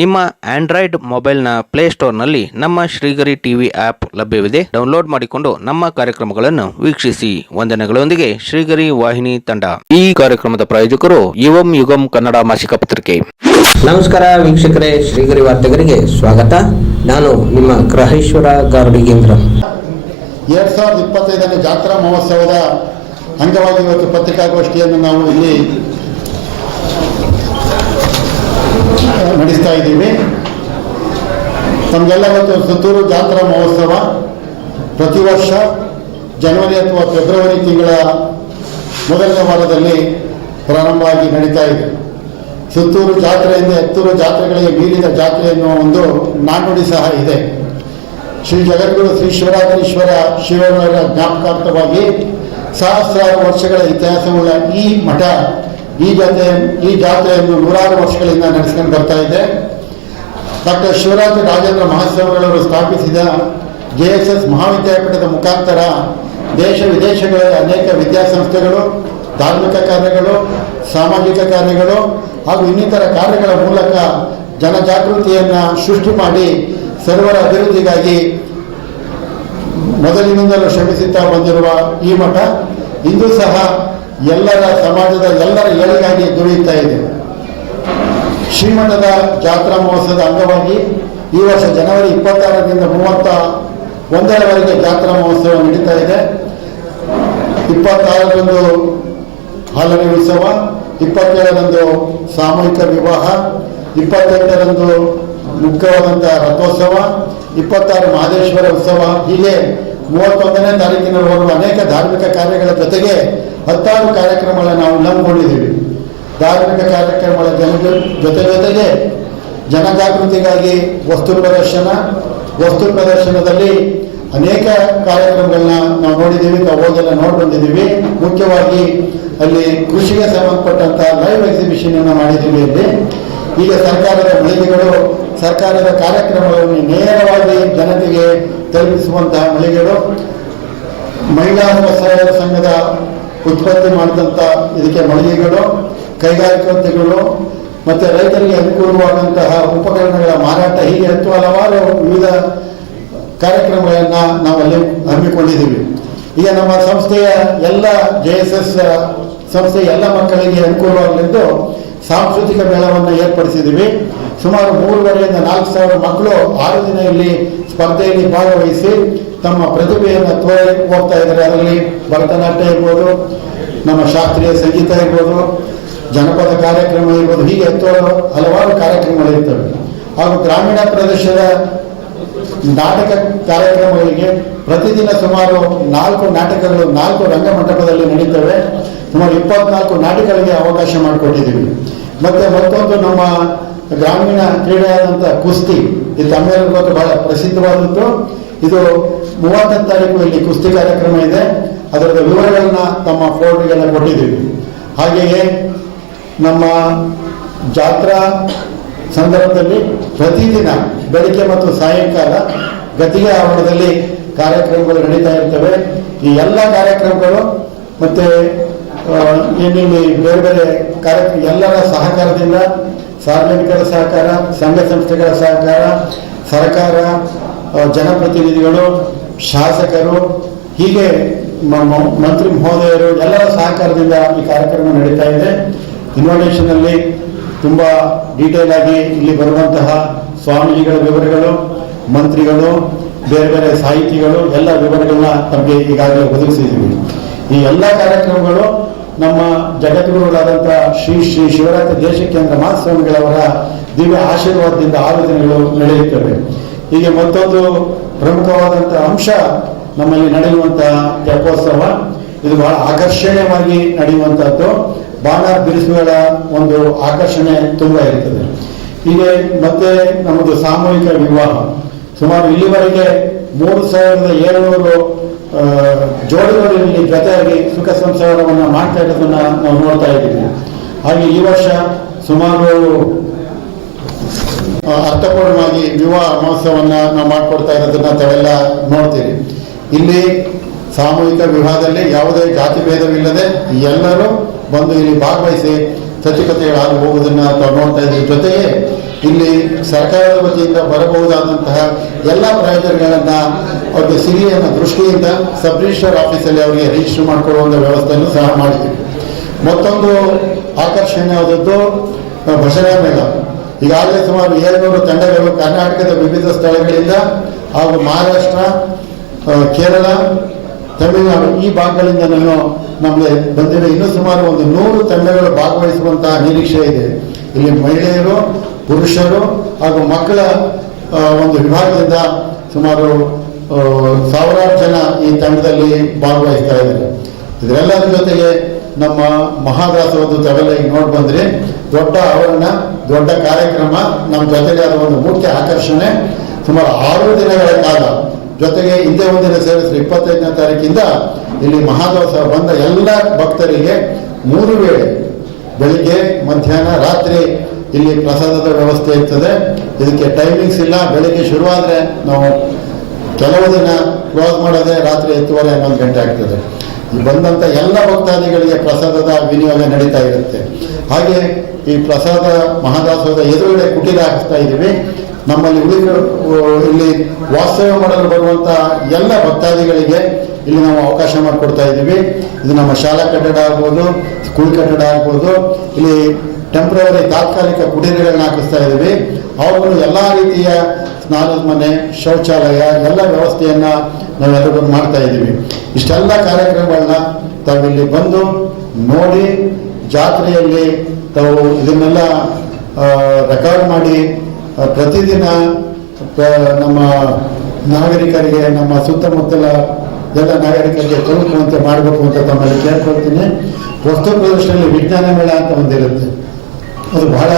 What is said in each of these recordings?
ನಿಮ್ಮ ಆಂಡ್ರಾಯ್ಡ್ ಮೊಬೈಲ್ನ ಪ್ಲೇಸ್ಟೋರ್ನಲ್ಲಿ ನಮ್ಮ ಶ್ರೀಗರಿ ಟಿವಿ ಆಪ್ ಲಭ್ಯವಿದೆ. ಡೌನ್ಲೋಡ್ ಮಾಡಿಕೊಂಡು ನಮ್ಮ ಕಾರ್ಯಕ್ರಮಗಳನ್ನು ವೀಕ್ಷಿಸಿ. ವಂದನೆಗಳೊಂದಿಗೆ ಶ್ರೀಗರಿ ವಾಹಿನಿ ತಂಡ. ಈ ಕಾರ್ಯಕ್ರಮದ ಪ್ರಾಯೋಜಕರು ಯುವಂ ಯುಗಂ ಕನ್ನಡ ಮಾಸಿಕ ಪತ್ರಿಕೆ. ನಮಸ್ಕಾರ ವೀಕ್ಷಕರೇ ಶ್ರೀಗರಿ ವಾರ್ತೆಗರಿಗೆ ಸ್ವಾಗತ. ನಾನು ನಿಮ್ಮ ಗ್ರಹೇಶ್ವರ ಗಾರ್ಡಿಗೇಂದ್ರ. ಎರಡ್ ಸಾವಿರದ ಇಪ್ಪತ್ತೈದನೇ ಜಾತ್ರಾ ಮಹೋತ್ಸವದ ಅಂಗವಾಗಿ ಇವತ್ತು ಪತ್ರಿಕಾಗೋಷ್ಠಿಯನ್ನು ನಾವು ಇಲ್ಲಿ ನಡೆಸ್ತಾ ಇದ್ದೀವಿ. ತಮಗೆಲ್ಲ ಇವತ್ತು ಸುತ್ತೂರು ಜಾತ್ರಾ ಮಹೋತ್ಸವ ಪ್ರತಿ ವರ್ಷ ಜನವರಿ ಅಥವಾ ಫೆಬ್ರವರಿ ತಿಂಗಳ ಮೊದಲನೇ ವಾರದಲ್ಲಿ ಪ್ರಾರಂಭವಾಗಿ ನಡೀತಾ ಇದೆ. ಸುತ್ತೂರು ಜಾತ್ರೆಯಿಂದ ಎತ್ತೂರು ಜಾತ್ರೆಗಳಿಗೆ ಮೀರಿದ ಜಾತ್ರೆ ಎನ್ನುವ ಒಂದು ನಾಣ್ಣುಡಿ ಸಹ ಇದೆ. ಶ್ರೀ ಜಗದ್ಗುರು ಶ್ರೀ ಶಿವರಾತ್ರೀಶ್ವರ ಶಿವರ ಜ್ಞಾಪಕಾರ್ಥವಾಗಿ ಸಹಸ್ರಾರು ವರ್ಷಗಳ ಇತಿಹಾಸವುಳ್ಳ ಈ ಮಠ ಈ ಜಾತ್ರೆ, ಈ ಜಾತ್ರೆಯನ್ನು ನೂರಾರು ವರ್ಷಗಳಿಂದ ನಡೆಸ್ಕೊಂಡು ಬರ್ತಾ ಇದೆ. ಡಾಕ್ಟರ್ ಶಿವರಾಜ ರಾಜೇಂದ್ರ ಮಹಾಸ್ವಾಮಿಗಳವರು ಸ್ಥಾಪಿಸಿದ ಜೆ ಎಸ್ ಎಸ್ ಮಹಾವಿದ್ಯಾಪೀಠದ ಮುಖಾಂತರ ದೇಶ ವಿದೇಶಗಳಲ್ಲಿ ಅನೇಕ ವಿದ್ಯಾಸಂಸ್ಥೆಗಳು, ಧಾರ್ಮಿಕ ಕಾರ್ಯಗಳು, ಸಾಮಾಜಿಕ ಕಾರ್ಯಗಳು ಹಾಗೂ ಇನ್ನಿತರ ಕಾರ್ಯಗಳ ಮೂಲಕ ಜನಜಾಗೃತಿಯನ್ನು ಸೃಷ್ಟಿ ಮಾಡಿ ಸರ್ವರ ಅಭಿವೃದ್ಧಿಗಾಗಿ ಮೊದಲಿನಿಂದಲೂ ಶ್ರಮಿಸುತ್ತಾ ಬಂದಿರುವ ಈ ಮಠ. ಇಂದು ಸಹ ಎಲ್ಲರ ಸಮಾಜದ ಎಲ್ಲರ ಏಳಿಗಾಗಿ ದುಡಿಯುತ್ತಾ ಇದೆ. ಶ್ರೀಮಠದ ಜಾತ್ರಾ ಮಹೋತ್ಸವದ ಅಂಗವಾಗಿ ಈ ವರ್ಷ ಜನವರಿ ಇಪ್ಪತ್ತಾರರಿಂದ ಮೂವತ್ತ ಒಂದರವರೆಗೆ ಜಾತ್ರಾ ಮಹೋತ್ಸವ ನಡೀತಾ ಇದೆ. ಇಪ್ಪತ್ತಾರರಂದು ಹಾಲನೆ ಉತ್ಸವ, ಇಪ್ಪತ್ತೇಳರಂದು ಸಾಮೂಹಿಕ ವಿವಾಹ, ಇಪ್ಪತ್ತೆಂಟರಂದು ಮುಖ್ಯವಾದಂಥ ರಥೋತ್ಸವ, ಇಪ್ಪತ್ತಾರು ಮಹದೇಶ್ವರ ಉತ್ಸವ, ಹೀಗೆ ಮೂವತ್ತೊಂದನೇ ತಾರೀಕಿನವರೆಗೂ ಅನೇಕ ಧಾರ್ಮಿಕ ಕಾರ್ಯಗಳ ಜೊತೆಗೆ ಹತ್ತಾರು ಕಾರ್ಯಕ್ರಮಗಳನ್ನು ನಾವು ನಂಬಿಕೊಂಡಿದ್ದೀವಿ ಧಾರ್ಮಿಕ ಕಾರ್ಯಕ್ರಮಗಳ ಜನ ಜೊತೆ ಜೊತೆಗೆ ಜನಜಾಗೃತಿಗಾಗಿ ವಸ್ತು ಪ್ರದರ್ಶನ, ವಸ್ತು ಪ್ರದರ್ಶನದಲ್ಲಿ ಅನೇಕ ಕಾರ್ಯಕ್ರಮಗಳನ್ನ ನಾವು ನೋಡಿದ್ದೀವಿ, ನಾವು ಹೋಗೆಲ್ಲ ನೋಡಿ ಬಂದಿದ್ದೀವಿ ಮುಖ್ಯವಾಗಿ ಅಲ್ಲಿ ಕೃಷಿಗೆ ಸಂಬಂಧಪಟ್ಟಂತ ಲೈವ್ ಎಕ್ಸಿಬಿಷನ್ ಅನ್ನು ಮಾಡಿದ್ದೀವಿ ಅಲ್ಲಿ. ಈಗ ಸರ್ಕಾರದ ಮಳಿಗೆಗಳು, ಸರ್ಕಾರದ ಕಾರ್ಯಕ್ರಮಗಳನ್ನು ನೇರವಾಗಿ ಜನತೆಗೆ ತಲುಪಿಸುವಂತಹ ಮಳಿಗೆಗಳು. ಮಹಿಳಾ ಸ್ವಸಹಾಯ ಸಂಘದ ಉತ್ಪತ್ತಿ ಮಾಡಿದಂಥ ಇದಕ್ಕೆ ಮಳಿಗೆಗಳು ಕೈಗಾರಿಕೋದ್ಯಗಳು ಮತ್ತು ರೈತರಿಗೆ ಅನುಕೂಲವಾದಂತಹ ಉಪಕರಣಗಳ ಮಾರಾಟ ಹೀಗೆ ಹತ್ತು ಹಲವಾರು ವಿವಿಧ ಕಾರ್ಯಕ್ರಮಗಳನ್ನು ನಾವು ಅಲ್ಲಿ ಹಮ್ಮಿಕೊಂಡಿದ್ದೀವಿ. ಈಗ ನಮ್ಮ ಸಂಸ್ಥೆಯ ಎಲ್ಲ ಜೆ ಎಸ್ ಎಸ್ ಸಂಸ್ಥೆಯ ಎಲ್ಲ ಮಕ್ಕಳಿಗೆ ಅನುಕೂಲವಾಗಲೆಂದು ಸಾಂಸ್ಕೃತಿಕ ಮೇಳವನ್ನು ಏರ್ಪಡಿಸಿದ್ದೀವಿ. ಸುಮಾರು ಮೂರುವರೆಯಿಂದ ನಾಲ್ಕು ಸಾವಿರ ಮಕ್ಕಳು ಆರು ದಿನ ಇಲ್ಲಿ ಸ್ಪರ್ಧೆಯಲ್ಲಿ ಭಾಗವಹಿಸಿ ತಮ್ಮ ಪ್ರತಿಭೆಯನ್ನು ತೋರಿ ಹೋಗ್ತಾ ಇದ್ದಾರೆ. ಅದರಲ್ಲಿ ಭರತನಾಟ್ಯ ಇರ್ಬೋದು, ನಮ್ಮ ಶಾಸ್ತ್ರೀಯ ಸಂಗೀತ ಇರ್ಬೋದು, ಜನಪದ ಕಾರ್ಯಕ್ರಮ ಇರ್ಬೋದು, ಹೀಗೆ ತೋರೋ ಹಲವಾರು ಕಾರ್ಯಕ್ರಮಗಳಿರ್ತವೆ. ಹಾಗೂ ಗ್ರಾಮೀಣ ಪ್ರದೇಶದ ನಾಟಕ ಕಾರ್ಯಕ್ರಮಗಳಿಗೆ ಪ್ರತಿದಿನ ಸುಮಾರು ನಾಲ್ಕು ನಾಟಕಗಳು ನಾಲ್ಕು ರಂಗಮಂಟಪದಲ್ಲಿ ನಡೀತವೆ. ಸುಮಾರು ಇಪ್ಪತ್ನಾಲ್ಕು ನಾಟಕಗಳಿಗೆ ಅವಕಾಶ ಮಾಡಿಕೊಟ್ಟಿದ್ದೀವಿ. ಮತ್ತೆ ಮತ್ತೊಂದು ನಮ್ಮ ಗ್ರಾಮೀಣ ಕ್ರೀಡೆಯಾದಂಥ ಕುಸ್ತಿ ಇದು ತಮ್ಮೆಲ್ಲರಿಗೂ ಬಹಳ ಪ್ರಸಿದ್ಧವಾದದ್ದು. ಇದು ಮೂವತ್ತನೇ ತಾರೀಕು ಇಲ್ಲಿ ಕುಸ್ತಿ ಕಾರ್ಯಕ್ರಮ ಇದೆ. ಅದರ ವಿವರಗಳನ್ನ ತಮ್ಮ ಫೋನ್ಗೆಲ್ಲ ಕೊಟ್ಟಿದ್ದೀವಿ. ಹಾಗೆಯೇ ನಮ್ಮ ಜಾತ್ರಾ ಸಂದರ್ಭದಲ್ಲಿ ಪ್ರತಿದಿನ ಬೆಳಿಗ್ಗೆ ಮತ್ತು ಸಾಯಂಕಾಲ ಗತಿಗೆ ಆವರಣದಲ್ಲಿ ಕಾರ್ಯಕ್ರಮಗಳು ನಡೀತಾ ಇರ್ತವೆ. ಈ ಎಲ್ಲ ಕಾರ್ಯಕ್ರಮಗಳು ಮತ್ತೆ ಏನಿಲ್ಲಿ ಬೇರೆ ಬೇರೆ ಕಾರ್ಯಕ್ರಮ ಎಲ್ಲರ ಸಹಕಾರದಿಂದ ಸಾರ್ವಜನಿಕರ ಸಹಕಾರ, ಸಂಘ ಸಂಸ್ಥೆಗಳ ಸಹಕಾರ, ಸರ್ಕಾರ ಜನಪ್ರತಿನಿಧಿಗಳು, ಶಾಸಕರು, ಹೀಗೆ ಮಂತ್ರಿ ಮಹೋದಯರು ಎಲ್ಲರ ಸಹಕಾರದಿಂದ ಈ ಕಾರ್ಯಕ್ರಮ ನಡೀತಾ ಇದೆ. ಇನ್ವಿಟೇಷನ್ ಅಲ್ಲಿ ತುಂಬಾ ಡೀಟೇಲ್ ಆಗಿ ಇಲ್ಲಿ ಬರುವಂತಹ ಸ್ವಾಮೀಜಿಗಳ ವಿವರಗಳು, ಮಂತ್ರಿಗಳು, ಬೇರೆ ಬೇರೆ ಸಾಹಿತಿಗಳು, ಎಲ್ಲ ವಿವರಗಳನ್ನ ತಮಗೆ ಈಗಾಗಲೇ ಒದಗಿಸಿದ್ದೀವಿ. ಈ ಎಲ್ಲ ಕಾರ್ಯಕ್ರಮಗಳು ನಮ್ಮ ಜಗದ್ಗುರುಗಳಾದಂತಹ ಶ್ರೀ ಶ್ರೀ ಶಿವರಾತ್ರಿ ದೇಶಕೇಂದ್ರ ಮಹಾಸ್ವಾಮಿಗಳವರ ದಿವ್ಯ ಆಶೀರ್ವಾದದಿಂದ ಆರು ದಿನಗಳು ನಡೆಯುತ್ತವೆ. ಹೀಗೆ ಮತ್ತೊಂದು ಪ್ರಮುಖವಾದಂತಹ ಅಂಶ ನಮ್ಮಲ್ಲಿ ನಡೆಯುವಂತಹ ತೆಪ್ಪೋತ್ಸವ ಇದು ಬಹಳ ಆಕರ್ಷಣೀಯವಾಗಿ ನಡೆಯುವಂತಹದ್ದು ಬಾಣ ಬಿರುಸುಗಳ ಒಂದು ಆಕರ್ಷಣೆ ತುಂಬಾ ಇರ್ತದೆ. ಹೀಗೆ ಮತ್ತೆ ನಮ್ಮದು ಸಾಮೂಹಿಕ ವಿವಾಹ. ಸುಮಾರು ಇಲ್ಲಿವರೆಗೆ ಮೂರು ಸಾವಿರದ ಏಳುನೂರು ಆ, ಜೋಡಿಗಳು ಇಲ್ಲಿ ಜೊತೆಯಾಗಿ ಸುಖ ಸಂಸಾರವನ್ನು ಮಾಡ್ತಾ ಇರೋದನ್ನ ನಾವು ನೋಡ್ತಾ ಇದ್ದೀವಿ. ಹಾಗೆ ಈ ವರ್ಷ ಸುಮಾರು ಅರ್ಥಪೂರ್ಣವಾಗಿ ವಿವಾಹ ಮಹೋತ್ಸವವನ್ನ ನಾವು ಮಾಡ್ಕೊಡ್ತಾ ಇರೋದನ್ನ ತಾವೆಲ್ಲ ನೋಡ್ತೀರಿ. ಇಲ್ಲಿ ಸಾಮೂಹಿಕ ವಿವಾಹದಲ್ಲಿ ಯಾವುದೇ ಜಾತಿ ಭೇದವಿಲ್ಲದೆ ಎಲ್ಲರೂ ಬಂದು ಇಲ್ಲಿ ಭಾಗವಹಿಸಿ ಸಚಿಕತೆಗಳಾಗಿ ಹೋಗುವುದನ್ನ ತಾವು ನೋಡ್ತಾ ಇದ್ದೀವಿ. ಜೊತೆಗೆ ಇಲ್ಲಿ ಸರ್ಕಾರದ ವತಿಯಿಂದ ಬರಬಹುದಾದಂತಹ ಎಲ್ಲ ಪ್ರಯೋಜನಗಳನ್ನು ಅವ್ರಿಗೆ ಅನ್ನೋ ದೃಷ್ಟಿಯಿಂದ ಸಬ್ ರಿಜಿಸ್ಟರ್ ಆಫೀಸಲ್ಲಿ ಅವರಿಗೆ ರಿಜಿಸ್ಟರ್ ಮಾಡಿಕೊಡುವಂಥ ವ್ಯವಸ್ಥೆಯನ್ನು ಸಹ ಮಾಡಿದ್ದೀವಿ ಮತ್ತೊಂದು ಆಕರ್ಷಣೀಯವಾದದ್ದು ಭಜನಾ ಮೇಳ. ಈಗಾಗಲೇ ಸುಮಾರು ಏಳ್ನೂರು ತಂಡಗಳು ಕರ್ನಾಟಕದ ವಿವಿಧ ಸ್ಥಳಗಳಿಂದ ಹಾಗೂ ಮಹಾರಾಷ್ಟ್ರ ಕೇರಳ, ತಮಿಳುನಾಡು ಈ ಭಾಗಗಳಿಂದ ನಾನು ನಮಗೆ ಬಂದಿವೆ ಇನ್ನೂ ಸುಮಾರು ಒಂದು ನೂರು ತಂಡಗಳು ಭಾಗವಹಿಸುವಂತಹ ನಿರೀಕ್ಷೆ ಇದೆ. ಇಲ್ಲಿ ಮಹಿಳೆಯರು, ಪುರುಷರು ಹಾಗೂ ಮಕ್ಕಳ ಒಂದು ವಿಭಾಗದಿಂದ ಸುಮಾರು ಸಾವಿರಾರು ಜನ ಈ ತಂಡದಲ್ಲಿ ಭಾಗವಹಿಸ್ತಾ ಇದ್ದಾರೆ. ಇದರೆಲ್ಲರ ಜೊತೆಗೆ ನಮ್ಮ ಮಹಾದಾಸೋದು ತಾವೆಲ್ಲ ನೋಡಿ ಬಂದ್ರೆ ದೊಡ್ಡ ಆವರಣ, ದೊಡ್ಡ ಕಾರ್ಯಕ್ರಮ, ನಮ್ಮ ಜೊತೆಗೆ ಅದು ಒಂದು ಮುಖ್ಯ ಆಕರ್ಷಣೆ. ಸುಮಾರು ಆರು ದಿನಗಳ ಕಾಲ, ಜೊತೆಗೆ ಹಿಂದೆ ಒಂದಿನ ಸೇರಿಸಿ ಇಪ್ಪತ್ತೈದನೇ ತಾರೀಕಿಂದ ಇಲ್ಲಿ ಮಹಾದಾಸ ಬಂದ ಎಲ್ಲ ಭಕ್ತರಿಗೆ ಮೂರು ವೇಳೆ ಬೆಳಿಗ್ಗೆ, ಮಧ್ಯಾಹ್ನ, ರಾತ್ರಿ ಇಲ್ಲಿ ಪ್ರಸಾದದ ವ್ಯವಸ್ಥೆ ಇರ್ತದೆ. ಇದಕ್ಕೆ ಟೈಮಿಂಗ್ಸ್ ಇಲ್ಲ. ಬೆಳಿಗ್ಗೆ ಶುರುವಾದರೆ ನಾವು ಕೆಲವು ದಿನ ಕ್ಲೋಸ್ ಮಾಡೋದೆ ರಾತ್ರಿ ಹತ್ತುವರೆ ಹನ್ನೊಂದು ಗಂಟೆ ಆಗ್ತದೆ. ಬಂದಂಥ ಎಲ್ಲ ಭಕ್ತಾದಿಗಳಿಗೆ ಪ್ರಸಾದದ ವಿನಿಯೋಗ ನಡೀತಾ ಇರುತ್ತೆ. ಹಾಗೆ ಈ ಪ್ರಸಾದ ಮಹಾದಾಸೋದ ಎದುರುಗಡೆ ಕುಟೀರ ಹಾಕಿಸ್ತಾ ಇದ್ದೀವಿ. ನಮ್ಮಲ್ಲಿ ಉಳಿದ ಇಲ್ಲಿ ವಾಸ್ತವ್ಯ ಮಾಡಲು ಬರುವಂಥ ಎಲ್ಲ ಭಕ್ತಾದಿಗಳಿಗೆ ಇಲ್ಲಿ ನಾವು ಅವಕಾಶ ಮಾಡಿಕೊಡ್ತಾ ಇದ್ದೀವಿ. ಇದು ನಮ್ಮ ಶಾಲಾ ಕಟ್ಟಡ ಆಗ್ಬೋದು, ಸ್ಕೂಲ್ ಕಟ್ಟಡ ಆಗ್ಬೋದು. ಇಲ್ಲಿ ಟೆಂಪ್ರವರಿ ತಾತ್ಕಾಲಿಕ ಕುಟೀರಗಳನ್ನ ಹಾಕಿಸ್ತಾ ಇದ್ದೀವಿ. ಅವುಗಳು ಎಲ್ಲ ರೀತಿಯ ಸ್ನಾನದ ಮನೆ, ಶೌಚಾಲಯ, ಎಲ್ಲ ವ್ಯವಸ್ಥೆಯನ್ನ ನಾವೆಲ್ಲರೂ ಮಾಡ್ತಾ ಇದ್ದೀವಿ. ಇಷ್ಟೆಲ್ಲ ಕಾರ್ಯಕ್ರಮಗಳನ್ನ ತಾವಿಲ್ಲಿ ಬಂದು ನೋಡಿ ಜಾತ್ರೆಯಲ್ಲಿ ತಾವು ಇದನ್ನೆಲ್ಲ ರೆಕಾರ್ಡ್ ಮಾಡಿ ಪ್ರತಿದಿನ ನಮ್ಮ ನಾಗರಿಕರಿಗೆ, ನಮ್ಮ ಸುತ್ತಮುತ್ತಲ ಎಲ್ಲ ನಾಗರಿಕರಿಗೆ ತಲುಪುವಂತೆ ಮಾಡಬೇಕು ಅಂತ ತಮ್ಮಲ್ಲಿ ಕೇಳ್ಕೊಳ್ತೀನಿ. ವಸ್ತು ಪ್ರದರ್ಶನದಲ್ಲಿ ವಿಜ್ಞಾನ ಮೇಳ ಅಂತ ಒಂದಿರುತ್ತೆ ಅದು ಬಹಳ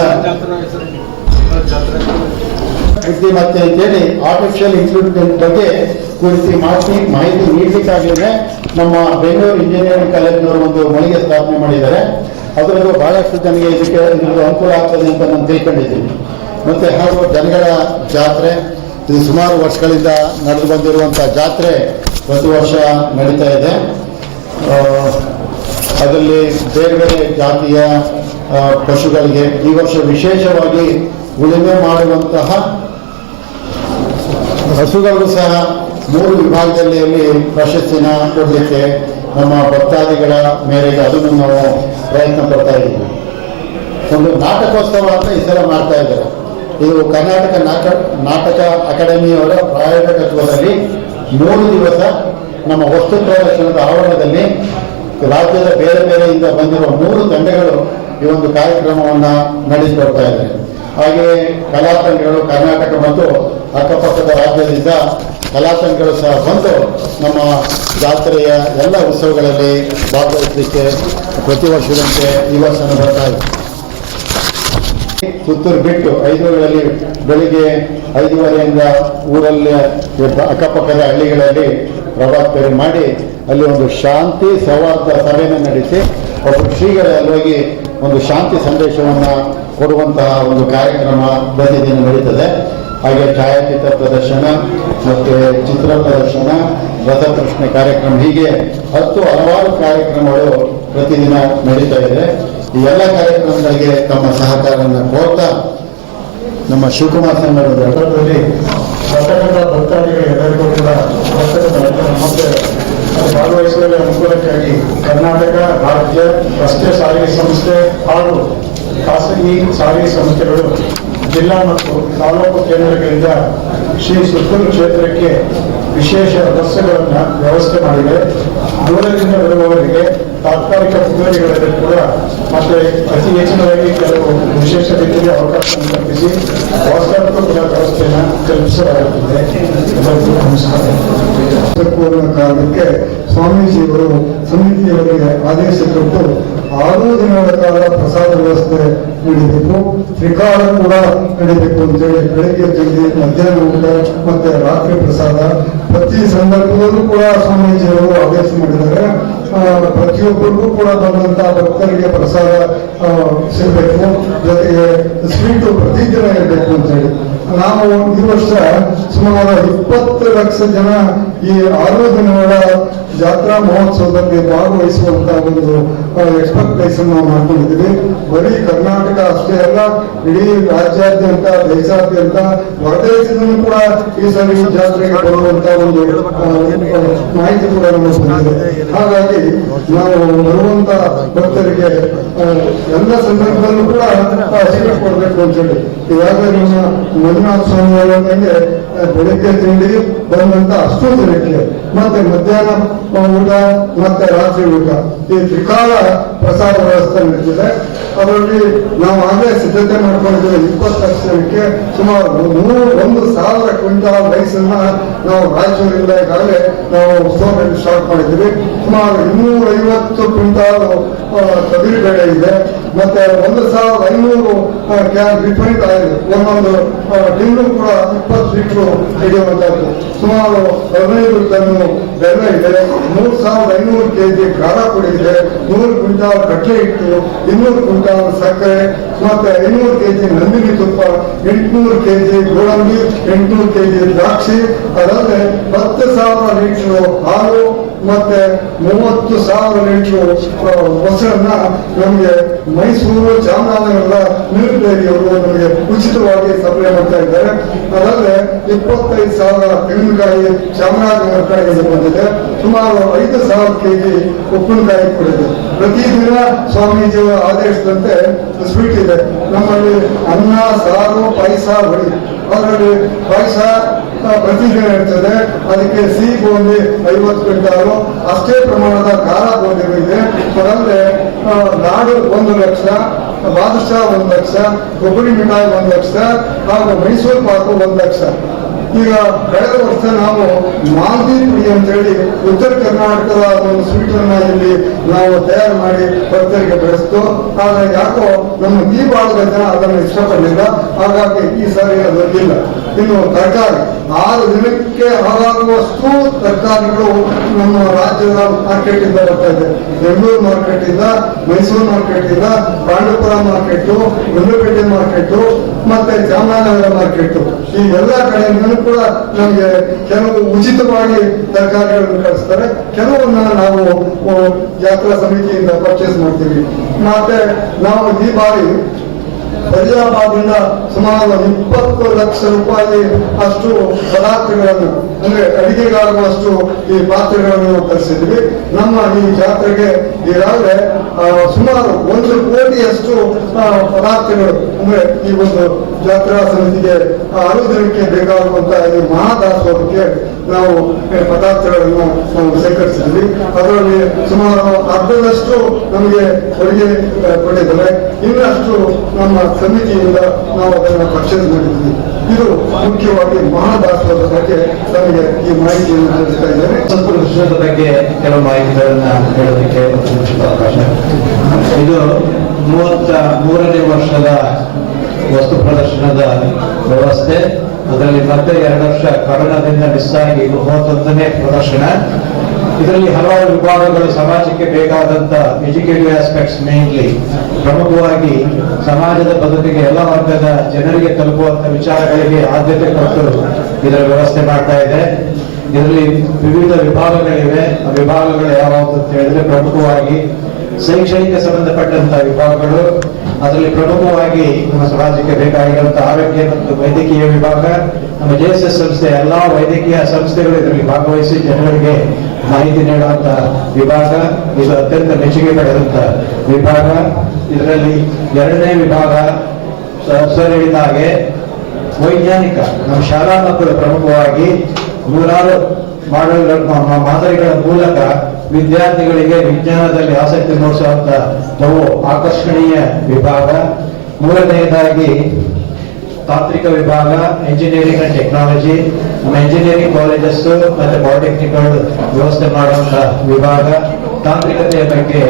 ಮತ್ತೆ ಅಂತೇಳಿ ಆರ್ಟಿಫಿಷಿಯಲ್ ಇನ್ಸ್ಟಿಟ್ಯೂಟ್ ಬಗ್ಗೆ ಕುರಿತು ಮಾಹಿತಿ ಮಾಹಿತಿ ನೀಡಲಿಕ್ಕಾಗಲೇ ನಮ್ಮ ಬೆಂಗಳೂರು ಇಂಜಿನಿಯರಿಂಗ್ ಕಾಲೇಜಿನವರು ಒಂದು ಮಳಿಗೆ ಸ್ಥಾಪನೆ ಮಾಡಿದ್ದಾರೆ. ಅದರಲ್ಲೂ ಬಹಳಷ್ಟು ಜನರಿಗೆ ಇದಕ್ಕೆ ಅನುಕೂಲ ಆಗ್ತದೆ ಅಂತ ನಾನು ತಿಳ್ಕೊಂಡಿದ್ದೀನಿ. ಮತ್ತೆ ಹಾಗೂ ಜನಗಳ ಜಾತ್ರೆ. ಇದು ಸುಮಾರು ವರ್ಷಗಳಿಂದ ನಡೆದು ಬಂದಿರುವಂಥ ಜಾತ್ರೆ. ಪ್ರತಿ ವರ್ಷ ನಡೀತಾ ಇದೆ. ಅದರಲ್ಲಿ ಬೇರೆ ಬೇರೆ ಜಾತಿಯ ಪಶುಗಳಿಗೆ ಈ ವರ್ಷ ವಿಶೇಷವಾಗಿ ಉಳಿಮೆ ಮಾಡುವಂತಹ ಹಸುಗಳು ಸಹ ಮೂರು ವಿಭಾಗದಲ್ಲಿ ಪ್ರಶಸ್ತಿನ ಕೊಡಲಿಕ್ಕೆ ನಮ್ಮ ಭಕ್ತಾದಿಗಳ ಮೇರೆಗೆ ಅದನ್ನು ನಾವು ಪ್ರಯತ್ನ ಪಡ್ತಾ ಇದ್ದೀವಿ. ಒಂದು ನಾಟಕೋತ್ಸವ ಅಂತ ಈ ಸಲ ಮಾಡ್ತಾ ಇದ್ದಾರೆ. ಇದು ಕರ್ನಾಟಕ ನಾಟಕ ನಾಟಕ ಅಕಾಡೆಮಿಯವರ ಪ್ರಾಯೋಜಕತ್ವದಲ್ಲಿ ಮೂರು ದಿವಸ ನಮ್ಮ ವಸ್ತು ಪ್ರದರ್ಶನದ ಆವರಣದಲ್ಲಿ ರಾಜ್ಯದ ಬೇರೆ ಬೇರೆಯಿಂದ ಬಂದಿರುವ ಮೂರು ತಂಡಗಳು ಈ ಒಂದು ಕಾರ್ಯಕ್ರಮವನ್ನು ನಡೆಸಿಕೊಡ್ತಾ ಇದ್ದಾರೆ. ಹಾಗೆಯೇ ಕಲಾ ತಂಡಗಳು ಕರ್ನಾಟಕ ಮತ್ತು ಅಕ್ಕಪಕ್ಕದ ರಾಜ್ಯದಿಂದ ಕಲಾ ತಂಡಗಳು ಸಹ ಬಂದು ನಮ್ಮ ಜಾತ್ರೆಯ ಎಲ್ಲ ಉತ್ಸವಗಳಲ್ಲಿ ಭಾಗವಹಿಸಲಿಕ್ಕೆ ಪ್ರತಿ ವರ್ಷದಂತೆ ಈ ವರ್ಷ ಬರ್ತಾ ಇದೆ. ಸುತ್ತೂರು ಬಿಟ್ಟು ಐದುಗಳಲ್ಲಿ ಬೆಳಿಗ್ಗೆ ಐದೂವರೆಯಿಂದ ಊರಲ್ಲಿ ಅಕ್ಕಪಕ್ಕದ ಹಳ್ಳಿಗಳಲ್ಲಿ ಪ್ರಭಾತ್ ಪೇರಿ ಮಾಡಿ ಅಲ್ಲಿ ಒಂದು ಶಾಂತಿ ಸೌಹಾರ್ದ ಸಭೆಯನ್ನು ನಡೆಸಿ ಒಬ್ಬರು ಶ್ರೀಗಳು ಅಲ್ಲಿ ಹೋಗಿ ಒಂದು ಶಾಂತಿ ಸಂದೇಶವನ್ನು ಕೊಡುವಂತಹ ಒಂದು ಕಾರ್ಯಕ್ರಮ ಪ್ರತಿದಿನ ನಡೀತದೆ. ಹಾಗೆ ಛಾಯಾಚಿತ್ರ ಪ್ರದರ್ಶನ ಮತ್ತು ಚಿತ್ರ ಪ್ರದರ್ಶನ ರಥಪ್ರಶ್ನೆ ಕಾರ್ಯಕ್ರಮ ಹೀಗೆ ಹತ್ತು ಹಲವಾರು ಕಾರ್ಯಕ್ರಮಗಳು ಪ್ರತಿದಿನ ನಡೀತಾ ಇದೆ. ಈ ಎಲ್ಲ ಕಾರ್ಯಕ್ರಮಗಳಿಗೆ ತಮ್ಮ ಸಹಕಾರವನ್ನು ಕೋರ್ತಾ ನಮ್ಮ ಶಿವಕುಮಾರ್ ಸಂಘದ ಸಂದರ್ಭದಲ್ಲಿ ಬರ್ತಕ್ಕಂಥ ಭಕ್ತಾದಿಗಳೆಲ್ಲರಿಗೂ ಕೂಡ ಮತ್ತೆ ಭಾಗವಹಿಸುವ ಅನುಕೂಲಕ್ಕಾಗಿ ಕರ್ನಾಟಕ ರಾಜ್ಯ ರಸ್ತೆ ಸಾರಿಗೆ ಸಂಸ್ಥೆ ಹಾಗೂ ಖಾಸಗಿ ಸಾರಿಗೆ ಸಂಸ್ಥೆಗಳು ಜಿಲ್ಲಾ ಮತ್ತು ತಾಲೂಕು ಕೇಂದ್ರಗಳಿಂದ ಶ್ರೀ ಸುತ್ತೂರು ಕ್ಷೇತ್ರಕ್ಕೆ ವಿಶೇಷ ಬಸ್ಸುಗಳನ್ನು ವ್ಯವಸ್ಥೆ ಮಾಡಿದೆ ದೂರದಿಂದ ಬರುವವರಿಗೆ ತಾತ್ಕಾಲಿಕ ಕುದುರೆಗಳಲ್ಲಿ ಕೂಡ ಮತ್ತೆ ಅತಿ ಹೆಚ್ಚಿನದಾಗಿ ಕೆಲವು ವಿಶೇಷ ರೀತಿಯಲ್ಲಿ ಅವಕಾಶ ಕಲ್ಪಿಸಿ ವಾಸ್ತವಕ್ಕೂ ಕೂಡ ವ್ಯವಸ್ಥೆಯನ್ನು ಕಲ್ಪಿಸಲಾಗುತ್ತದೆ. ಎಲ್ಲರಿಗೂ ನಮಸ್ಕಾರ. ಪೂರ್ಣ ಕಾಲಕ್ಕೆ ಸ್ವಾಮೀಜಿಯವರು ಸಮಿತಿಯವರಿಗೆ ಆದೇಶ ಕೊಟ್ಟು ಆರು ದಿನಗಳ ಕಾಲ ಪ್ರಸಾದ ವ್ಯವಸ್ಥೆ ನಡೀಬೇಕು. ತ್ರಿಕಾಲ ಕೂಡ ನಡೀಬೇಕು ಅಂತೇಳಿ ಬೆಳಿಗ್ಗೆ ತಿಂಡಿ ಮಧ್ಯಾಹ್ನ ಊಟ ಮತ್ತೆ ರಾತ್ರಿ ಪ್ರಸಾದ. ಪ್ರತಿ ಸಂದರ್ಭದಲ್ಲೂ ಕೂಡ ಸ್ವಾಮೀಜಿಯವರು ಆದೇಶ ಮಾಡಿದ್ದಾರೆ. ಪ್ರತಿಯೊಬ್ಬರಿಗೂ ಕೂಡ ಬಂದಂತಹ ಭಕ್ತರಿಗೆ ಪ್ರಸಾದ ಸಿಗಬೇಕು. ಜೊತೆಗೆ ಸ್ವೀಟು ಪ್ರತಿದಿನ ಇರಬೇಕು ಅಂತೇಳಿ ನಾವು ಈ ವರ್ಷ ಸುಮಾರು ಇಪ್ಪತ್ತು ಲಕ್ಷ ಜನ ಈ ಆರು ದಿನಗಳ ಜಾತ್ರಾ ಮಹೋತ್ಸವದಲ್ಲಿ ಭಾಗವಹಿಸುವಂತ ಒಂದು ಎಕ್ಸ್ಪೆಕ್ಟೇಷನ್ ನಾವು ಮಾಡ್ಕೊಂಡಿದ್ದೀವಿ. ಬರೀ ಕರ್ನಾಟಕ ಅಷ್ಟೇ ಅಲ್ಲ, ಇಡೀ ರಾಜ್ಯಾದ್ಯಂತ, ದೇಶಾದ್ಯಂತ ಹೊರದೇಶದಲ್ಲೂ ಕೂಡ ಈ ಸಲ ಜಾತ್ರೆಗೆ ಬರುವಂತ ಒಂದು ಮಾಹಿತಿ ಕೂಡ ನಮಗೆ ಹಾಗಾಗಿ ನಾವು ಬರುವಂತ ಭಕ್ತರಿಗೆ ಎಲ್ಲ ಸಂದರ್ಭದಲ್ಲೂ ಕೂಡ ಸೀಟ್ ಕೊಡಬೇಕು ಅಂತ ಹೇಳಿ. ಈಗಾಗಲೇ ನಮ್ಮ ಮಂಜುನಾಥ ಸ್ವಾಮಿ ಆ, ಬೆಳಿಗ್ಗೆ ತಿಂಡಿ ಬಂದಂತ ಅಷ್ಟು ರೀತಿಯ ಮತ್ತೆ ಮಧ್ಯಾಹ್ನ ಊಟ ಮತ್ತೆ ರಾತ್ರಿ ಊಟ ಈ ತ್ರಿಕಾಲ ಪ್ರಸಾದ ವ್ಯವಸ್ಥೆ ನಡೀತಿದೆ ಅದರಲ್ಲಿ ನಾವು ಆಗಲೇ ಸಿದ್ಧತೆ ಮಾಡ್ಕೊಂಡಿದ್ದೇವೆ ಇಪ್ಪತ್ತು ಲಕ್ಷ ಜನಕ್ಕೆ ಸುಮಾರು ನೂರು ಒಂದು ಸಾವಿರ ಕ್ವಿಂಟಾಲ್ ರೈಸನ್ನ ನಾವು ರಾಯಚೂರಿಂದ ಈಗಾಗಲೇ ನಾವು ಸ್ಟೋರ್ ಸ್ಟಾರ್ಟ್ ಮಾಡಿದ್ದೀವಿ. ಸುಮಾರು ಇನ್ನೂರೈವತ್ತು ಕ್ವಿಂಟಾಲ್ ತೊಗರಿ ಬೇಳೆ ಇದೆ ಮತ್ತೆ ಒಂದು ಸಾವಿರದ ಐನೂರು ಕ್ಯಾನ್ ರಿಫೈಂಡ್ ಆಯಿಲ್ ಒಂದೊಂದು ಟಿನ್ನು ಕೂಡ ಇಪ್ಪತ್ತು ಲೀಟ್ರು ಹಿಡಿಯುವಂತದ್ದು ಸುಮಾರು ಹದಿನೈದು ಟನ್ನು ಬೆಲ್ಲ ಇದೆ. ಮೂರು ಸಾವಿರದ ಐನೂರು ಕೆಜಿ ಖಾರ ಪುಡಿ ಇದೆ. ನೂರು ಕ್ವಿಂಟಾಲ್ ಕಟ್ಲೆ ಹಿಟ್ಟು, ಇನ್ನೂರು ಕ್ವಿಂಟಾಲ್ ಸಕ್ಕರೆ, ಮತ್ತೆ ಐನೂರು ಕೆಜಿ ನಂದಿನಿ ತುಪ್ಪ, ಎಂಟುನೂರು ಕೆಜಿ ಗೋಡಂಬಿ, ಎಂಟುನೂರು ಕೆಜಿ ದ್ರಾಕ್ಷಿ. ಅದಲ್ಲದೆ, ಹತ್ತು ಸಾವಿರ ಲೀಟರ್ ಹಾಲು ಮತ್ತೆ ಮೂವತ್ತು ಸಾವಿರ ಲೀಟರ್ ಮೊಸರನ್ನ ನಮಗೆ ಮೈಸೂರು ಚಾಮರಾಜನಗರ ಮಿಲ್ಕ್ ಡೈರಿಯವರು ನಮಗೆ ಉಚಿತವಾಗಿ ಸಪ್ಲೈ ಮಾಡ್ತಾ ಇದ್ದಾರೆ. ಅದಲ್ಲದೆ ಇಪ್ಪತ್ತೈದು ಸಾವಿರ ತೆಂಗಿನಕಾಯಿ ಚಾಮರಾಜನಗರ ಕಾಯಿಗೆ ಬಂದಿದೆ. ಸುಮಾರು ಐದು ಸಾವಿರ ಕೆಜಿ ಉಪ್ಪಿನಕಾಯಿ ಕೊಡಿದೆ ಪ್ರತಿದಿನ ಸ್ವಾಮೀಜಿಯವರ ಆದೇಶದಂತೆ ಸ್ವೀಟ್ ಇದೆ. ನಮ್ಮಲ್ಲಿ ಅನ್ನ, ಸಾರು, ಪಾಯಸ ಬಳಿ ಅದರಲ್ಲಿ ಪಾಯಸ ಆ, ಪ್ರತಿದಿನ ಇರ್ತದೆ ಅದಕ್ಕೆ ಸಿ ಗೋಧಿ ಐವತ್ತು ಕ್ವಿಂಟಾಲು. ಅಷ್ಟೇ ಪ್ರಮಾಣದ ಖಾರ ಗೋಧಿಗಳಿದೆ ಅದಲ್ಲದೆ ನಾಡು ಒಂದು ಲಕ್ಷ ಬಾದುಷಾ ಒಂದು ಲಕ್ಷ ಕೊಬ್ಬರಿ ಮಿಠಾಯಿ ಒಂದು ಲಕ್ಷ ಹಾಗೂ ಮೈಸೂರು ಪಾಕು ಒಂದು ಲಕ್ಷ. ಈಗ ಕಳೆದ ವರ್ಷ ನಾವು ಮಾಲ್ದಿ ಪುಡಿ ಅಂತ ಹೇಳಿ ಉತ್ತರ ಕರ್ನಾಟಕದ ಒಂದು ಸ್ವೀಟ್ ಅನ್ನ ಇಲ್ಲಿ ನಾವು ತಯಾರು ಮಾಡಿ ಭಕ್ತರಿಗೆ ಬೆಳೆಸ್ತು ಆದ್ರೆ ಯಾಕೋ ನಮ್ಮ ಈ ಭಾಗದ ಜನ ಅದನ್ನು ಇಷ್ಟಪಡಲಿಲ್ಲ. ಹಾಗಾಗಿ ಈ ಸಾರಿ ಅದು ಇನ್ನು ತರಕಾರಿ, ಆರು ದಿನಕ್ಕೆ ಹಾಗಾಗುವಷ್ಟು ತರಕಾರಿಗಳು ನಮ್ಮ ರಾಜ್ಯದ ಮಾರ್ಕೆಟ್ ಇಂದ ಬರ್ತಾ ಇದೆ. ಬೆಂಗಳೂರು ಮಾರ್ಕೆಟ್ ಇಂದ ಮೈಸೂರು ಮಾರ್ಕೆಟ್ ಇಂದ ಪಾಂಡವಪುರ ಮಾರ್ಕೆಟ್ ಗುಂಡಪೇಟೆ ಮಾರ್ಕೆಟ್ ಮತ್ತೆ ಚಾಮರಾಜನಗರ ಮಾರ್ಕೆಟ್ ಈ ಎಲ್ಲ ಕಡೆಯಿಂದ ಕೂಡ ನಮಗೆ ಕೆಲವು ಉಚಿತವಾಗಿ ತರಕಾರಿಗಳನ್ನು ಕಳಿಸ್ತಾರೆ. ಕೆಲವನ್ನ ನಾವು ಯಾತ್ರಾ ಸಮಿತಿಯಿಂದ ಪರ್ಚೇಸ್ ಮಾಡ್ತೀವಿ. ಮತ್ತೆ ನಾವು ಈ ಬಾರಿ ಫರೀದಾಬಾದ್ನಿಂದ ಸುಮಾರು ಇಪ್ಪತ್ತು ಲಕ್ಷ ರೂಪಾಯಿ ಅಷ್ಟು ಪದಾರ್ಥಗಳನ್ನು ಅಂದ್ರೆ ಅಡಿಗೆಗಾಗುವಷ್ಟು ಈ ಪಾತ್ರೆಗಳನ್ನು ತರಿಸಿದ್ವಿ. ನಮ್ಮ ಈ ಜಾತ್ರೆಗೆ ಈಗಾಗಲೇ ಸುಮಾರು ಒಂದು ಕೋಟಿಯಷ್ಟು ಪದಾರ್ಥಗಳು ಅಂದ್ರೆ ಈ ಒಂದು ಜಾತ್ರಾ ಸಮಿತಿಗೆ ಆ, ಆಯೋಜನಕ್ಕೆ ಬೇಕಾಗುವಂತ ಈ ಮಹಾದಾಸೋಹಕ್ಕೆ ನಾವು ಪದಾರ್ಥಗಳನ್ನು ನಾವು ಶೇಖರಿಸಿದ್ವಿ. ಅದರಲ್ಲಿ ಸುಮಾರು ಅರ್ಧದಷ್ಟು ನಮಗೆ ಕೊಡುಗೆ ಕೊಟ್ಟಿದ್ದಾರೆ. ಇನ್ನಷ್ಟು ನಮ್ಮ ಸಮಿತಿಯಿಂದ ನಾವು ಅದನ್ನು ಪರ್ಚೇಸ್ ಇದು ಮುಖ್ಯವಾಗಿ ಮಹಾದಾಸೋಹದ ಬಗ್ಗೆ ನಮಗೆ ಈ ಮಾಹಿತಿಯನ್ನು ನೀಡುತ್ತಾ ಇದ್ದೇನೆ. ಬಗ್ಗೆ ಕೆಲವು ಮಾಹಿತಿಗಳನ್ನ ಹೇಳೋದಕ್ಕೆ ಅವಕಾಶ. ಇದು ಮೂವತ್ತ ಮೂರನೇ ವರ್ಷದ ವಸ್ತು ಪ್ರದರ್ಶನದ ವ್ಯವಸ್ಥೆ. ಅದರಲ್ಲಿ ಮತ್ತೆ ಎರಡು ವರ್ಷ ಕರೋನಾದಿಂದ ಮಿಸ್ ಆಗಿ ಮೂವತ್ತೊಂದನೇ ಪ್ರದರ್ಶನ. ಇದರಲ್ಲಿ ಹಲವಾರು ವಿಭಾಗಗಳು ಸಮಾಜಕ್ಕೆ ಬೇಕಾದಂತ ಎಜುಕೇಟಿವ್ ಆಸ್ಪೆಕ್ಟ್ಸ್ ಮೇನ್ಲಿ ಪ್ರಮುಖವಾಗಿ ಸಮಾಜದ ಬದುಕಿಗೆ ಎಲ್ಲ ವರ್ಗದ ಜನರಿಗೆ ತಲುಪುವಂತ ವಿಚಾರಗಳಿಗೆ ಆದ್ಯತೆ ಕೊಟ್ಟು ಇದರ ವ್ಯವಸ್ಥೆ ಮಾಡ್ತಾ ಇದೆ. ಇದರಲ್ಲಿ ವಿವಿಧ ವಿಭಾಗಗಳಿವೆ. ಆ ವಿಭಾಗಗಳು ಯಾವ ಅಂತ ಹೇಳಿದ್ರೆ ಪ್ರಮುಖವಾಗಿ ಶೈಕ್ಷಣಿಕ ಸಂಬಂಧಪಟ್ಟಂತಹ ವಿಭಾಗಗಳು, ಅದರಲ್ಲಿ ಪ್ರಮುಖವಾಗಿ ನಮ್ಮ ಸಮಾಜಕ್ಕೆ ಬೇಕಾಗಿರುವಂತಹ ಆರೋಗ್ಯ ಮತ್ತು ವೈದ್ಯಕೀಯ ವಿಭಾಗ, ನಮ್ಮ ಜೆ ಎಸ್ ಎಸ್ ಸಂಸ್ಥೆ, ಎಲ್ಲಾ ವೈದ್ಯಕೀಯ ಸಂಸ್ಥೆಗಳು ಇದರಲ್ಲಿ ಭಾಗವಹಿಸಿ ಜನರಿಗೆ ಮಾಹಿತಿ ನೀಡುವಂತಹ ವಿಭಾಗ, ಇದು ಅತ್ಯಂತ ಮೆಚ್ಚುಗೆ ಪಡೆದಂತ ವಿಭಾಗ. ಇದರಲ್ಲಿ ಎರಡನೇ ವಿಭಾಗ ಸರ್ ಹೇಳಿದ ಹಾಗೆ ವೈಜ್ಞಾನಿಕ, ನಮ್ಮ ಶಾಲಾ ಮಕ್ಕಳು ಪ್ರಮುಖವಾಗಿ ನೂರಾರು ಮಾಡಲ್ ಮಾದರಿಗಳ ಮೂಲಕ ವಿದ್ಯಾರ್ಥಿಗಳಿಗೆ ವಿಜ್ಞಾನದಲ್ಲಿ ಆಸಕ್ತಿ ಮೂಡಿಸುವಂತ ಬಹು ಆಕರ್ಷಣೀಯ ವಿಭಾಗ. ಮೂರನೆಯದಾಗಿ ತಾಂತ್ರಿಕ ವಿಭಾಗ ಇಂಜಿನಿಯರಿಂಗ್ ಅಂಡ್ ಟೆಕ್ನಾಲಜಿ ನಮ್ಮ ಇಂಜಿನಿಯರಿಂಗ್ ಕಾಲೇಜಸ್ ಮತ್ತೆ ಪಾಲಿಟೆಕ್ನಿಕ್ಗಳು ವ್ಯವಸ್ಥೆ ಮಾಡುವಂತ ವಿಭಾಗ. ತಾಂತ್ರಿಕತೆಯ ಬಗ್ಗೆ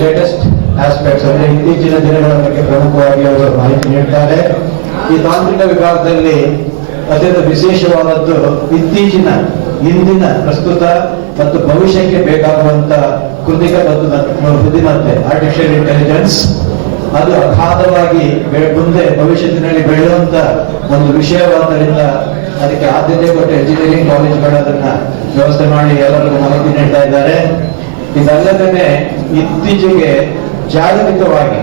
ಲೇಟೆಸ್ಟ್ ಆಸ್ಪೆಕ್ಟ್ಸ್ ಅಂದ್ರೆ ಇತ್ತೀಚಿನ ದಿನಗಳ ಬಗ್ಗೆ ಪ್ರಮುಖವಾಗಿ ಅವರು ಮಾಹಿತಿ ನೀಡ್ತಾರೆ. ಈ ತಾಂತ್ರಿಕ ವಿಭಾಗದಲ್ಲಿ ಅತ್ಯಂತ ವಿಶೇಷವಾದದ್ದು ಇತ್ತೀಚಿನ ಇಂದಿನ ಪ್ರಸ್ತುತ ಮತ್ತು ಭವಿಷ್ಯಕ್ಕೆ ಬೇಕಾಗುವಂತ ಕೃತಿಕ ಮತ್ತು ಬುದ್ಧಿಮತ್ತೆ ಆರ್ಟಿಫಿಷಿಯಲ್ ಇಂಟೆಲಿಜೆನ್ಸ್ ಅದು ಅಗಾಧವಾಗಿ ಮುಂದೆ ಭವಿಷ್ಯದಲ್ಲಿ ಬೆಳೆಯುವಂತ ಒಂದು ವಿಷಯವಾದ್ದರಿಂದ ಅದಕ್ಕೆ ಆದ್ಯತೆ ಕೊಟ್ಟು ಎಂಜಿನಿಯರಿಂಗ್ ಕಾಲೇಜ್ಗಳು ಅದನ್ನ ವ್ಯವಸ್ಥೆ ಮಾಡಿ ಎಲ್ಲರಿಗೂ ಮಾಹಿತಿ ನೀಡ್ತಾ ಇದ್ದಾರೆ. ಇದಲ್ಲದೇ ಇತ್ತೀಚೆಗೆ ಜಾಗತಿಕವಾಗಿ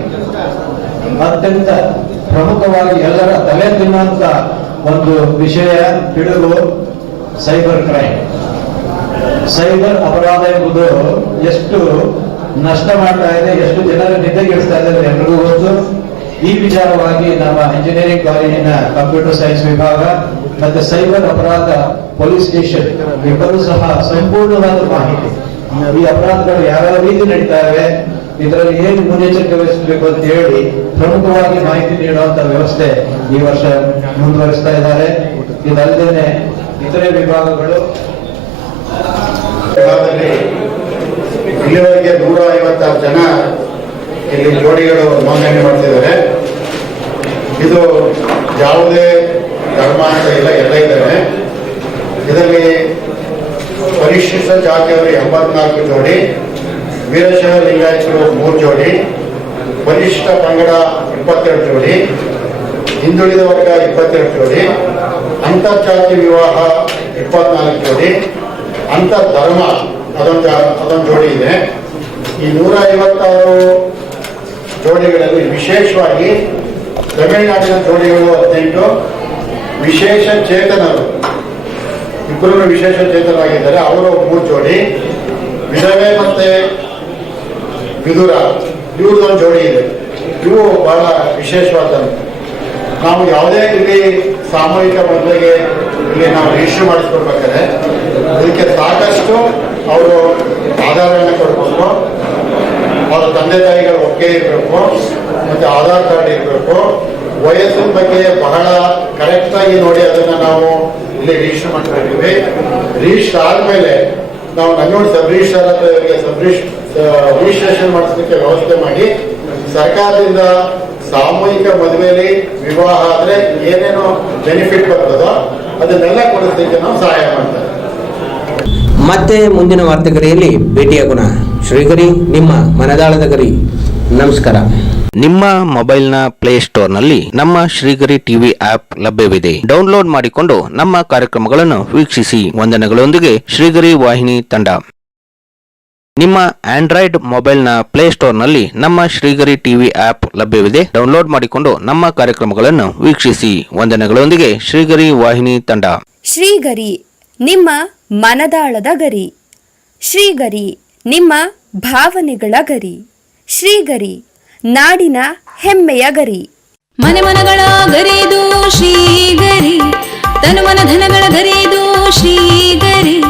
ಅತ್ಯಂತ ಪ್ರಮುಖವಾಗಿ ಎಲ್ಲರ ತಲೆ ತಿನ್ನುವಂತ ಒಂದು ವಿಷಯ ಹಿಡಿದು ಸೈಬರ್ ಕ್ರೈಮ್. ಸೈಬರ್ ಅಪರಾಧ ಎಂಬುದು ಎಷ್ಟು ನಷ್ಟ ಮಾಡ್ತಾ ಇದೆ, ಎಷ್ಟು ಜನರ ನಿದ್ದೆಗೆಡಿಸ್ತಾ ಇದೆ ಎಲ್ರಿಗೂ ಗೊತ್ತು. ಈ ವಿಚಾರವಾಗಿ ನಮ್ಮ ಇಂಜಿನಿಯರಿಂಗ್ ಕಾಲೇಜಿನ ಕಂಪ್ಯೂಟರ್ ಸೈನ್ಸ್ ವಿಭಾಗ ಮತ್ತೆ ಸೈಬರ್ ಅಪರಾಧ ಪೊಲೀಸ್ ಸ್ಟೇಷನ್ ಇಬ್ಬರು ಸಹ ಸಂಪೂರ್ಣವಾದ ಮಾಹಿತಿ. ಈ ಅಪರಾಧಗಳು ಯಾವ್ಯಾವ ರೀತಿ ನಡೀತಾ ಇವೆ, ಇದರಲ್ಲಿ ಏನು ಮುನ್ನೆಚ್ಚರಿಕೆ ವಹಿಸಬೇಕು ಅಂತ ಹೇಳಿ ಪ್ರಮುಖವಾಗಿ ಮಾಹಿತಿ ನೀಡುವಂತ ವ್ಯವಸ್ಥೆ ಈ ವರ್ಷ ಮುಂದುವರಿಸ್ತಾ ಇದ್ದಾರೆ. ಇದಲ್ಲದೆ ಇತರೆ ವಿಭಾಗಗಳು. ಇಲ್ಲಿವರೆಗೆ ನೂರ ಐವತ್ತಾರು ಜನ ಇಲ್ಲಿ ಜೋಡಿಗಳು ನೋಂದಣಿ ಮಾಡ್ತಿದ್ದಾರೆ. ಇದು ಯಾವುದೇ ಧರ್ಮ ಅಂತ ಇಲ್ಲ, ಎಲ್ಲ ಇದ್ದಾರೆ ಇದರಲ್ಲಿ ಪರಿಶಿಷ್ಟ ಜಾತಿಯವರು ಎಂಬತ್ನಾಲ್ಕು ಜೋಡಿ, ವೀರಶೈವ ಲಿಂಗಾಯತರು ಮೂರು ಜೋಡಿ ಪರಿಶಿಷ್ಟ ಪಂಗಡ ಇಪ್ಪತ್ತೆರಡು ಜೋಡಿ, ಹಿಂದುಳಿದ ವರ್ಗ ಇಪ್ಪತ್ತೆರಡು ಜೋಡಿ ಅಂತರ್ಜಾತಿ ವಿವಾಹ ಇಪ್ಪತ್ನಾಲ್ಕು ಜೋಡಿ, ಅಂತರ್ಧರ್ಮ ಅದೊಂದು ಅದೊಂದು ಜೋಡಿ ಇದೆ. ಈ ನೂರ ಐವತ್ತಾರು ಜೋಡಿಗಳಲ್ಲಿ ವಿಶೇಷವಾಗಿ ತಮಿಳುನಾಡಿನ ಜೋಡಿಗಳು ಹದಿನೆಂಟು, ವಿಶೇಷ ಚೇತನರು. ಇಬ್ಬರು ವಿಶೇಷ ಚೇತನರಾಗಿದ್ದಾರೆ. ಅವರು ಮೂರು ಜೋಡಿ. ವಿಧವೆ ಮತ್ತೆ ವಿದುರ, ಇವ್ರದ್ದೊಂದು ಜೋಡಿ ಇದೆ. ಇವು ಬಹಳ ವಿಶೇಷವಾದಂಥ ನಾವು ಯಾವುದೇ ಇಲ್ಲಿ ಸಾಮೂಹಿಕ ಮದುವೆಗೆ ಇಲ್ಲಿ ನಾವು ರಿಜಿಸ್ಟರ್ ಮಾಡಿಸ್ಕೊಡ್ಬೇಕಾದ್ರೆ ಅದಕ್ಕೆ ಸಾಕಷ್ಟು ಅವರು ಆಧಾರವನ್ನು ಕೊಡಬೇಕು, ಅವರ ತಂದೆ ತಾಯಿಗಳು ಒಕ್ಕೆ ಇರಬೇಕು, ಮತ್ತೆ ಆಧಾರ್ ಕಾರ್ಡ್ ಇರಬೇಕು. ವಯಸ್ಸಿನ ಬಗ್ಗೆ ಬಹಳ ಕರೆಕ್ಟಾಗಿ ನೋಡಿ ಅದನ್ನ ನಾವು ಇಲ್ಲಿ ರಿಜಿಸ್ಟರ್ ಇದ್ದೀವಿ. ರಿಜಿಸ್ಟರ್ ಆದ್ಮೇಲೆ ನಾವು ನಂಜೋಡ್ ಸಬ್ ರಿಜಿಸ್ಟರ್ ಹತ್ರ ಇವರಿಗೆ ಸಬ್ ರಿಜಿಸ್ಟ್ರೇಷನ್ ಮಾಡಿಸೋದಕ್ಕೆ ವ್ಯವಸ್ಥೆ ಮಾಡಿ ಸರ್ಕಾರದಿಂದ ಸಾಮೂಹಿಕ ಮದುವೆಯಲ್ಲಿ ವಿವಾಹ ಆದ್ರೆ ಏನೇನು ಬೆನಿಫಿಟ್ ಬರ್ತದೋ ಅದನ್ನೆಲ್ಲ ಕೊಡಿಸ್ಲಿಕ್ಕೆ ನಾವು ಸಹಾಯ ಮಾಡ್ತಾರೆ. ಮತ್ತೆ ಮುಂದಿನ ವಾರ್ತೆಗರಿಯಲ್ಲಿ ಭೇಟಿಯಾಗೋಣ ಶ್ರೀಗರಿ ನಿಮ್ಮ ಮನದಾಳದ ಗರಿ. ನಮಸ್ಕಾರ. ನಿಮ್ಮ ಮೊಬೈಲ್ನ ಪ್ಲೇಸ್ಟೋರ್ನಲ್ಲಿ ನಮ್ಮ ಶ್ರೀಗರಿ ಟಿವಿ ಆಪ್ ಲಭ್ಯವಿದೆ. ಡೌನ್ಲೋಡ್ ಮಾಡಿಕೊಂಡು ನಮ್ಮ ಕಾರ್ಯಕ್ರಮಗಳನ್ನು ವೀಕ್ಷಿಸಿ. ವಂದನೆಗಳೊಂದಿಗೆ ಶ್ರೀಗರಿ ವಾಹಿನಿ ತಂಡ. ನಿಮ್ಮ ಆಂಡ್ರಾಯ್ಡ್ ಮೊಬೈಲ್ನ ಪ್ಲೇಸ್ಟೋರ್ನಲ್ಲಿ ನಮ್ಮ ಶ್ರೀಗರಿ ಟಿವಿ ಆಪ್ ಲಭ್ಯವಿದೆ. ಡೌನ್ಲೋಡ್ ಮಾಡಿಕೊಂಡು ನಮ್ಮ ಕಾರ್ಯಕ್ರಮಗಳನ್ನು ವೀಕ್ಷಿಸಿ. ವಂದನೆಗಳೊಂದಿಗೆ ಶ್ರೀಗರಿ ವಾಹಿನಿ ತಂಡ. ಶ್ರೀಗರಿ ನಿಮ್ಮ ಮನದಾಳದ ಗರಿ. ಶ್ರೀಗರಿ ನಿಮ್ಮ ಭಾವನೆಗಳ ಗರಿ. ಶ್ರೀಗರಿ ನಾಡಿನ ಹೆಮ್ಮೆಯ ಗರಿ. ಮನೆ ಮನಗಳ ಗರಿದು ಶ್ರೀಗರಿ ತನು ಮನ ಧನಗಳ ಗರಿದು ಶ್ರೀಗರಿ.